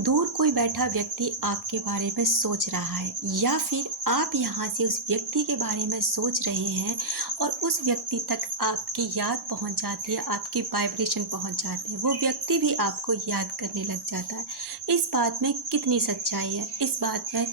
दूर कोई बैठा व्यक्ति आपके बारे में सोच रहा है या फिर आप यहाँ से उस व्यक्ति के बारे में सोच रहे हैं और उस व्यक्ति तक आपकी याद पहुँच जाती है, आपके वाइब्रेशन पहुँच जाते हैं, वो व्यक्ति भी आपको याद करने लग जाता है। इस बात में कितनी सच्चाई है, इस बात में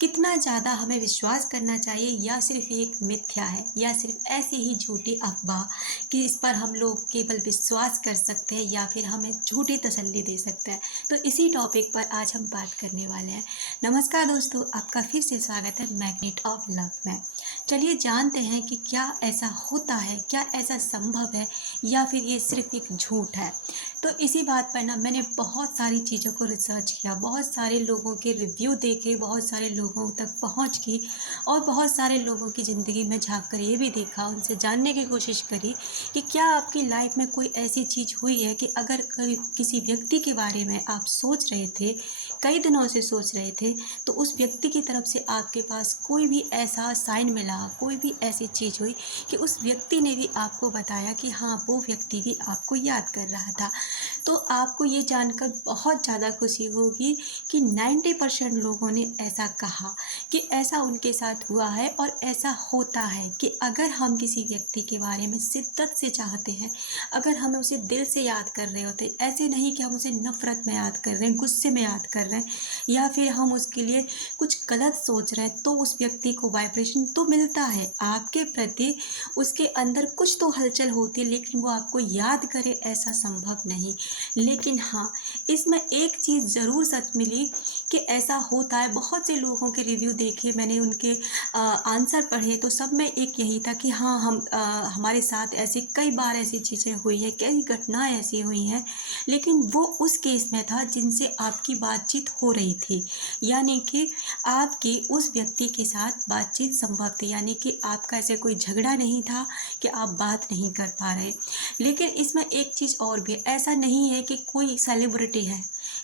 कितना ज़्यादा हमें विश्वास करना चाहिए, या सिर्फ ये एक मिथ्या है, या सिर्फ ऐसी ही झूठी अफवाह कि इस पर हम लोग केवल विश्वास कर सकते हैं या फिर हमें झूठी तसल्ली दे सकता है। तो इसी टॉपिक पर आज हम बात करने वाले हैं। नमस्कार दोस्तों, आपका फिर से स्वागत है मैग्नेट ऑफ लव में। चलिए जानते हैं कि क्या ऐसा होता है, क्या ऐसा संभव है, या फिर ये सिर्फ एक झूठ है। तो इसी बात पर ना मैंने बहुत सारी चीज़ों को रिसर्च किया, बहुत सारे लोगों के रिव्यू देखे, बहुत सारे लोगों तक पहुंच की और बहुत सारे लोगों की ज़िंदगी में झांक कर ये भी देखा, उनसे जानने की कोशिश करी कि क्या आपकी लाइफ में कोई ऐसी चीज़ हुई है कि अगर कभी किसी व्यक्ति के बारे में आप सोच रहे थे, कई दिनों से सोच रहे थे, तो उस व्यक्ति की तरफ से आपके पास कोई भी ऐसा साइन मिला, कोई भी ऐसी चीज़ हुई कि उस व्यक्ति ने भी आपको बताया कि हाँ, वो व्यक्ति भी आपको याद कर रहा था। तो आपको ये जानकर बहुत ज़्यादा खुशी होगी कि 90% लोगों ने ऐसा कहा कि ऐसा उनके साथ हुआ है और ऐसा होता है कि अगर हम किसी व्यक्ति के बारे में शिद्दत से चाहते हैं, अगर हमें उसे दिल से याद कर रहे होते, ऐसे नहीं कि हम उसे नफ़रत में याद कर रहे हैं, गुस्से में याद कर रहे हैं, या फिर हम उसके लिए कुछ गलत सोच रहे हैं, तो उस व्यक्ति को वाइब्रेशन तो मिलता है आपके प्रति, उसके अंदर कुछ तो हलचल होती है, लेकिन वो आपको याद करे ऐसा संभव नहीं। लेकिन हाँ, इसमें एक चीज़ ज़रूर सच मिली कि ऐसा होता है। बहुत से लोगों के रिव्यू देखे मैंने, उनके आंसर पढ़े, तो सब में एक यही था कि हाँ, हमारे साथ ऐसी कई बार ऐसी चीज़ें हुई हैं, कई घटनाएँ ऐसी हुई हैं, लेकिन वो उस केस में था जिनसे आपकी बातचीत हो रही थी। यानी कि आपकी उस व्यक्ति के साथ बातचीत संभव थी, यानी कि आपका ऐसे कोई झगड़ा नहीं था कि आप बात नहीं कर पा रहे। लेकिन इसमें एक चीज़ और भी है, ऐसा नहीं है कि कोई सेलिब्रिटी है,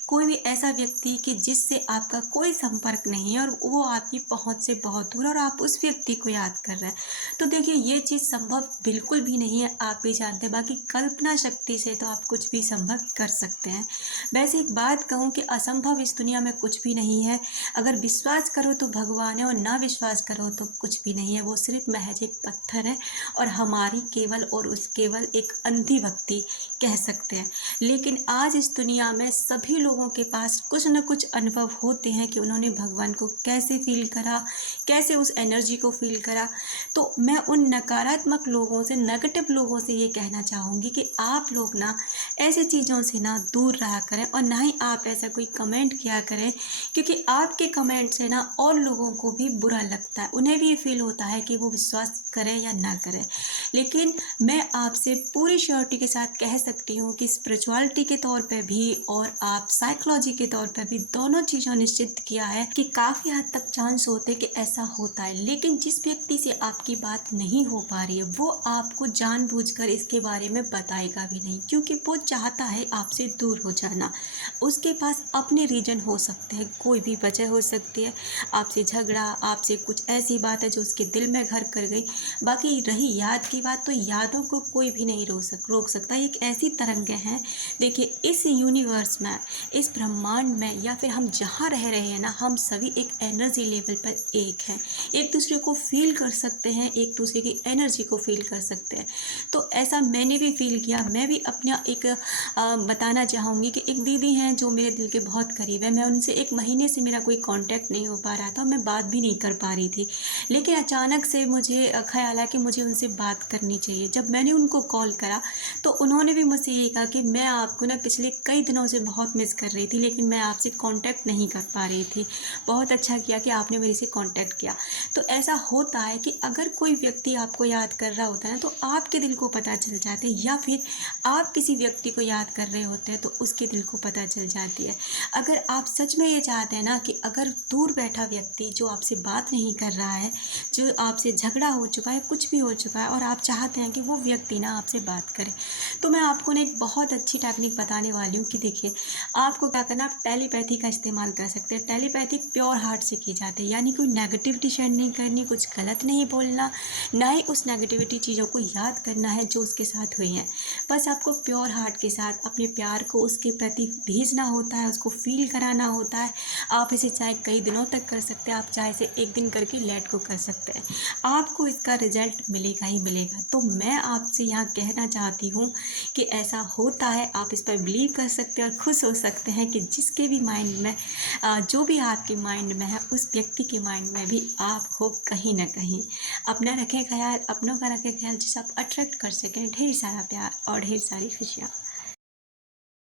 कोई भी ऐसा व्यक्ति कि जिससे आपका कोई संपर्क नहीं है और वो आपकी पहुँच से बहुत दूर है और आप उस व्यक्ति को याद कर रहे हैं। तो देखिए, ये चीज़ संभव बिल्कुल भी नहीं है, आप भी जानते हैं। बाकी कल्पना शक्ति से तो आप कुछ भी संभव कर सकते हैं। वैसे एक बात कहूँ कि असंभव इस दुनिया में कुछ भी नहीं है। अगर विश्वास करो तो भगवान है और ना विश्वास करो तो कुछ भी नहीं है, वो सिर्फ महज एक पत्थर है और हमारी केवल और उस केवल एक अंधी भक्ति कह सकते हैं। लेकिन आज इस दुनिया में सभी लोगों के पास कुछ न कुछ अनुभव होते हैं कि उन्होंने भगवान को कैसे फील करा, कैसे उस एनर्जी को फील करा। तो मैं उन नकारात्मक लोगों से, नेगेटिव लोगों से ये कहना चाहूँगी कि आप लोग ना ऐसी चीज़ों से ना दूर रहा करें और ना ही आप ऐसा कोई कमेंट किया करें, क्योंकि आपके कमेंट से ना और लोगों को भी बुरा लगता है, उन्हें भी फील होता है कि वो विश्वास करें या ना करें। लेकिन मैं आपसे पूरी श्योरिटी के साथ कह सकती हूँ कि स्पिरिचुअलिटी के तौर पे भी और आप साइकोलॉजी के तौर पे भी दोनों चीज़ों ने सिद्ध किया है कि काफ़ी हद तक चांस होते कि ऐसा होता है। लेकिन जिस व्यक्ति से आपकी बात नहीं हो पा रही है, वो आपको जानबूझकर इसके बारे में बताएगा भी नहीं, क्योंकि वो चाहता है आपसे दूर हो जाना। उसके पास अपने रीज़न हो सकते हैं, कोई भी वजह हो सकती है, आपसे झगड़ा, आपसे कुछ ऐसी बात है जो उसके दिल में घर कर गई। बाकी रही याद की बात, तो यादों को कोई भी नहीं रोक सकता। एक ऐसी तरंगें हैं, देखिए इस यूनिवर्स में, इस ब्रह्मांड में, या फिर हम जहाँ रह रहे हैं ना, हम सभी एक एनर्जी लेवल पर एक हैं, एक दूसरे को फील कर सकते हैं, एक दूसरे की एनर्जी को फील कर सकते हैं। तो ऐसा मैंने भी फील किया। मैं भी अपना एक बताना चाहूँगी कि एक दीदी हैं जो मेरे दिल के बहुत करीब है। मैं उनसे 1 महीने से मेरा कोई कांटेक्ट नहीं हो पा रहा था, मैं बात भी नहीं कर पा रही थी। लेकिन अचानक से मुझे ख़्याल आया कि मुझे उनसे बात करनी चाहिए। जब मैंने उनको कॉल करा तो उन्होंने भी मुझसे ये कहा कि मैं आपको ना पिछले कई दिनों से बहुत मिस कर रही थी, लेकिन मैं आपसे कांटेक्ट नहीं कर पा रही थी। बहुत अच्छा किया कि आपने मेरे से कांटेक्ट किया। तो ऐसा होता है कि अगर कोई व्यक्ति आपको याद कर रहा होता है ना, तो आपके दिल को पता चल जाता है, या फिर आप किसी व्यक्ति को याद कर रहे होते हैं तो उसके दिल को पता चल जाती है। अगर आप सच में ये चाहते हैं ना कि अगर दूर बैठा व्यक्ति जो आपसे बात नहीं कर रहा है, जो आपसे झगड़ा हो चुका है, कुछ भी हो चुका है, और आप चाहते हैं कि वो व्यक्ति ना आपसे बात करे, तो मैं आपको ना एक बहुत अच्छी टेक्निक बताने वाली हूँ कि देखिए, आपको क्या करना, आप टेलीपैथी का इस्तेमाल कर सकते हैं। टेलीपैथी प्योर हार्ट से की जाती है, यानी कोई नेगेटिविटी शेयर नहीं करनी, कुछ गलत नहीं बोलना, ना ही उस नेगेटिविटी चीज़ों को याद करना है जो उसके साथ हुई हैं। बस आपको प्योर हार्ट के साथ अपने प्यार को उसके प्रति भेजना होता है, उसको फील कराना होता है। आप इसे चाहे कई दिनों तक कर सकते हैं, आप चाहे इसे एक दिन करके लेट को कर सकते हैं, आपको इसका रिजल्ट मिलेगा ही मिलेगा। तो मैं आपसे यहाँ कहना चाहती हूँ कि ऐसा होता है, आप इस पर बिलीव कर सकते हैं और खुश हो सकते हैं कि जिसके भी माइंड में जो भी आपके माइंड में है, उस व्यक्ति के माइंड में भी आप हो कहीं ना कहीं। अपना रखें ख्याल, अपनों का रखें ख्याल, जिसे आप अट्रैक्ट कर सकें ढेर सारा प्यार और ढेर सारी खुशियाँ।